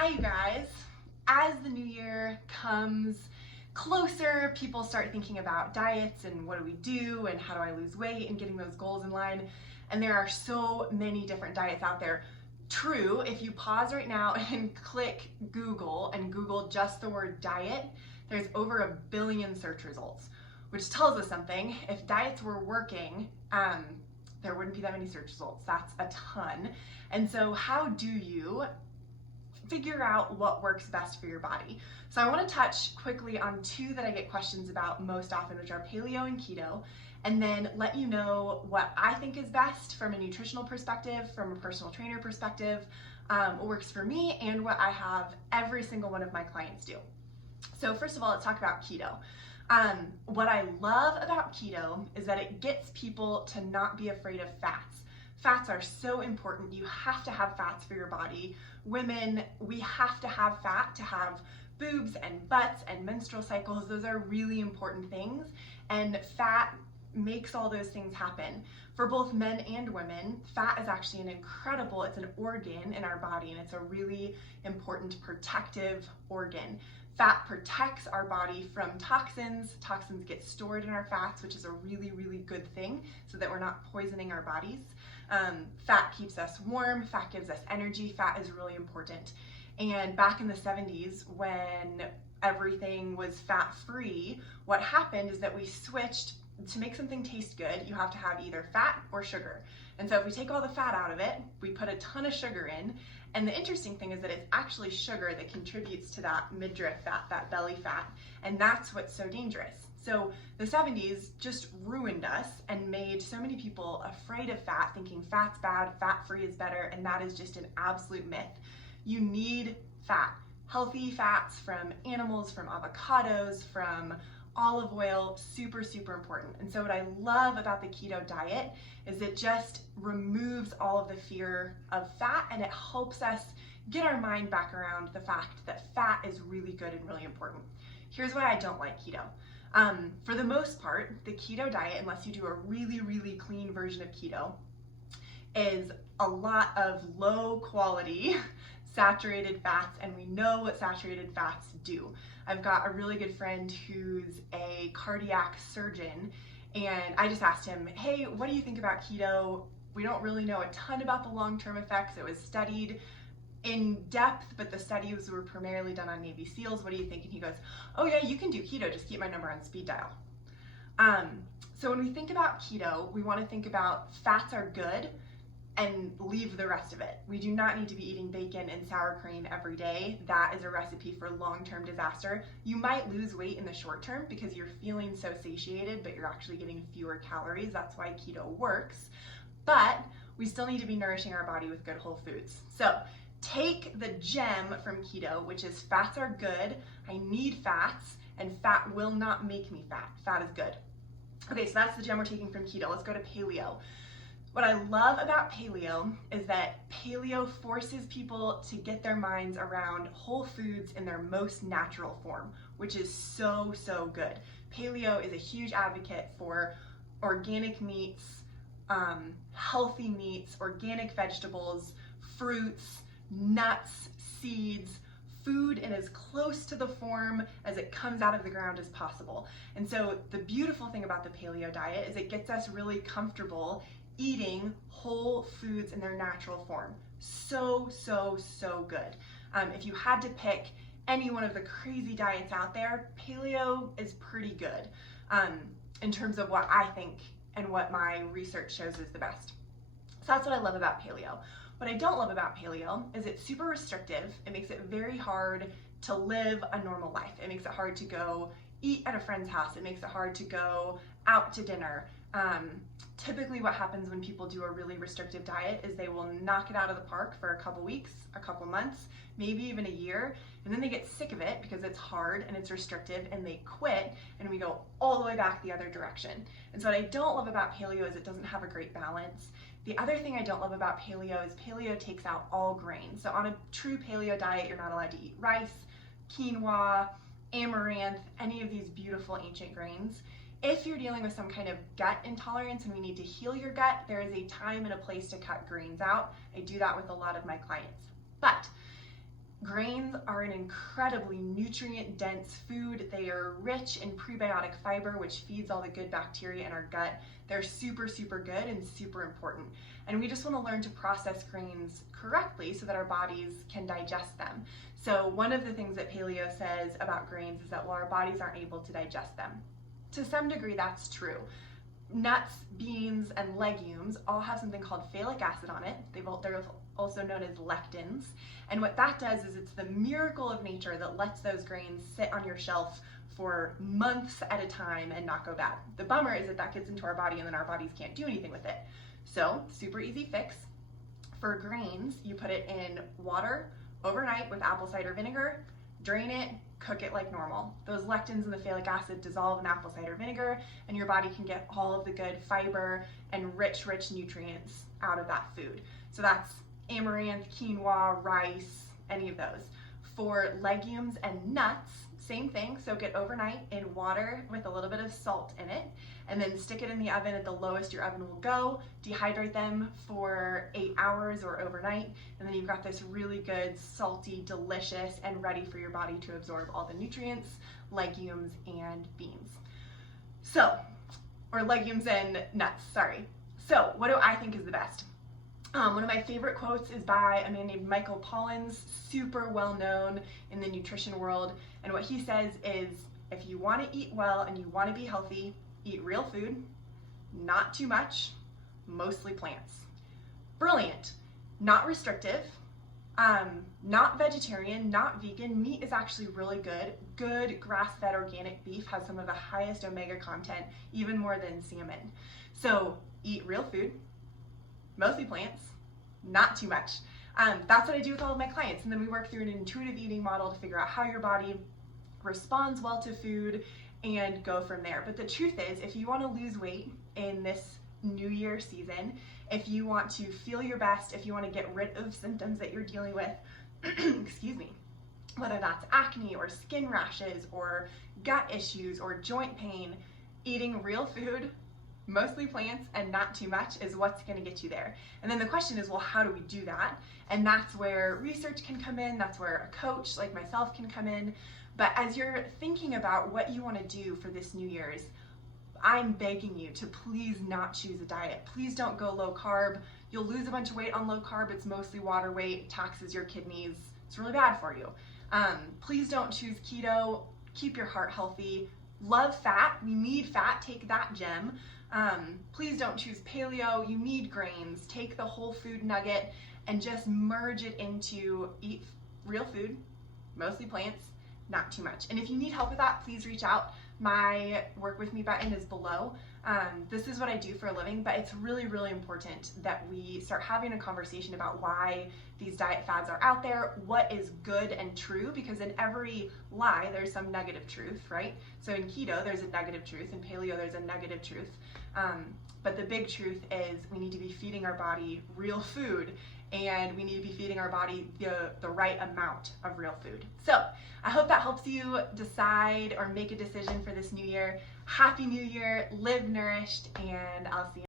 Hi you guys. As the new year comes closer, people start thinking about diets and what do we do and how do I lose weight and getting those goals in line. And there are so many different diets out there. True, if you pause right now and click Google and Google just the word diet, there's over 1 billion search results, which tells us something. If diets were working, there wouldn't be that many search results. That's a ton. And so how do you figure out what works best for your body? So I want to touch quickly on two that I get questions about most often, which are paleo and keto, and then let you know what I think is best from a nutritional perspective, from a personal trainer perspective, what works for me, and what I have every single one of my clients do. So first of all, let's talk about keto. What I love about keto is that it gets people to not be afraid of fats. Fats are so important. You have to have fats for your body. Women, we have to have fat to have boobs and butts and menstrual cycles. Those are really important things, and fat makes all those things happen. For both men and women, fat is actually it's an organ in our body, and it's a really important protective organ. Fat protects our body from toxins. Toxins get stored in our fats, which is a really, really good thing so that we're not poisoning our bodies. Fat keeps us warm, fat gives us energy, fat is really important. And back in the 70s, when everything was fat-free, what happened is that we switched. To make something taste good, you have to have either fat or sugar. And so if we take all the fat out of it, we put a ton of sugar in, and the interesting thing is that it's actually sugar that contributes to that midriff fat, that belly fat, and that's what's so dangerous. So the 70s just ruined us and made so many people afraid of fat, thinking fat's bad, fat-free is better, and that is just an absolute myth. You need fat. Healthy fats from animals, from avocados, from olive oil, super, super important. And so what I love about the keto diet is it just removes all of the fear of fat, and it helps us get our mind back around the fact that fat is really good and really important. Here's why I don't like keto. For the most part, the keto diet, unless you do a really, really clean version of keto, is a lot of low quality saturated fats, and we know what saturated fats do. I've got a really good friend who's a cardiac surgeon, and I just asked him, hey, what do you think about keto? We don't really know a ton about the long-term effects. It was studied in depth, but the studies were primarily done on Navy SEALs. What do you think? And he goes, oh yeah, you can do keto, just keep my number on speed dial. So when we think about keto, we want to think about fats are good and leave the rest of it. We do not need to be eating bacon and sour cream every day. That is a recipe for long-term disaster. You might lose weight in the short term because you're feeling so satiated, but you're actually getting fewer calories. That's why keto works. But we still need to be nourishing our body with good whole foods. So take the gem from keto, which is fats are good, I need fats, and fat will not make me fat. Fat is good. Okay, so that's the gem we're taking from keto. Let's go to paleo. What I love about paleo is that paleo forces people to get their minds around whole foods in their most natural form, which is so, so good. Paleo is a huge advocate for organic meats, healthy meats, organic vegetables, fruits, nuts, seeds, food in as close to the form as it comes out of the ground as possible. And so the beautiful thing about the paleo diet is it gets us really comfortable eating whole foods in their natural form. So, so, so good. If you had to pick any one of the crazy diets out there, paleo is pretty good in terms of what I think and what my research shows is the best. So that's what I love about paleo. What I don't love about paleo is it's super restrictive. It makes it very hard to live a normal life. It makes it hard to go eat at a friend's house. It makes it hard to go out to dinner. Typically what happens when people do a really restrictive diet is they will knock it out of the park for a couple weeks, a couple months, maybe even a year, and then they get sick of it because it's hard and it's restrictive, and they quit, and we go all the way back the other direction. And so what I don't love about paleo is it doesn't have a great balance. The other thing I don't love about paleo is paleo takes out all grains. So on a true paleo diet, you're not allowed to eat rice, quinoa, amaranth, any of these beautiful ancient grains. If you're dealing with some kind of gut intolerance and we need to heal your gut, there is a time and a place to cut grains out. I do that with a lot of my clients. But Grains are an incredibly nutrient-dense food. They are rich in prebiotic fiber, which feeds all the good bacteria in our gut. They're super, super good and super important. And we just want to learn to process grains correctly so that our bodies can digest them. So one of the things that paleo says about grains is that, well, our bodies aren't able to digest them. To some degree, that's true. Nuts, beans, and legumes all have something called phthalic acid on it. They're also known as lectins. And what that does is it's the miracle of nature that lets those grains sit on your shelf for months at a time and not go bad. The bummer is that gets into our body and then our bodies can't do anything with it. So, super easy fix. For grains, you put it in water overnight with apple cider vinegar, drain it, cook it like normal. Those lectins and the phthalic acid dissolve in apple cider vinegar, and your body can get all of the good fiber and rich nutrients out of that food. So that's amaranth, quinoa, rice, any of those. For legumes and nuts, same thing, soak it overnight in water with a little bit of salt in it, and then stick it in the oven at the lowest your oven will go, dehydrate them for 8 hours or overnight, and then you've got this really good, salty, delicious, and ready for your body to absorb all the nutrients, legumes and beans. Or legumes and nuts, sorry. So, what do I think is the best? One of my favorite quotes is by a man named Michael Pollan, super well known in the nutrition world. And what he says is, if you want to eat well and you want to be healthy, eat real food, not too much, mostly plants. Brilliant. Not restrictive, not vegetarian, not vegan. Meat is actually really good. Good grass-fed organic beef has some of the highest omega content, even more than salmon. So eat real food, mostly plants, not too much. That's what I do with all of my clients. And then we work through an intuitive eating model to figure out how your body responds well to food and go from there. But the truth is, if you want to lose weight in this New Year season, if you want to feel your best, if you want to get rid of symptoms that you're dealing with, excuse me, whether that's acne or skin rashes or gut issues or joint pain, eating real food, mostly plants, and not too much is what's going to get you there. And then the question is, well, how do we do that? And that's where research can come in. That's where a coach like myself can come in. But as you're thinking about what you want to do for this New Year's, I'm begging you to please not choose a diet. Please don't go low carb. You'll lose a bunch of weight on low carb. It's mostly water weight, it taxes your kidneys. It's really bad for you. Please don't choose keto. Keep your heart healthy. Love fat. We need fat. Take that gem. Please don't choose paleo. You need grains. Take the whole food nugget and just merge it into eat real food, mostly plants, not too much. And if you need help with that, please reach out. My work with me button is below. This is what I do for a living, but it's really, really important that we start having a conversation about why these diet fads are out there, what is good and true, because in every lie, there's some negative truth, right? So in keto, there's a negative truth. In paleo, there's a negative truth. But the big truth is we need to be feeding our body real food, and we need to be feeding our body the right amount of real food. So I hope that helps you decide or make a decision for this new year. Happy New Year, live nourished, and I'll see you.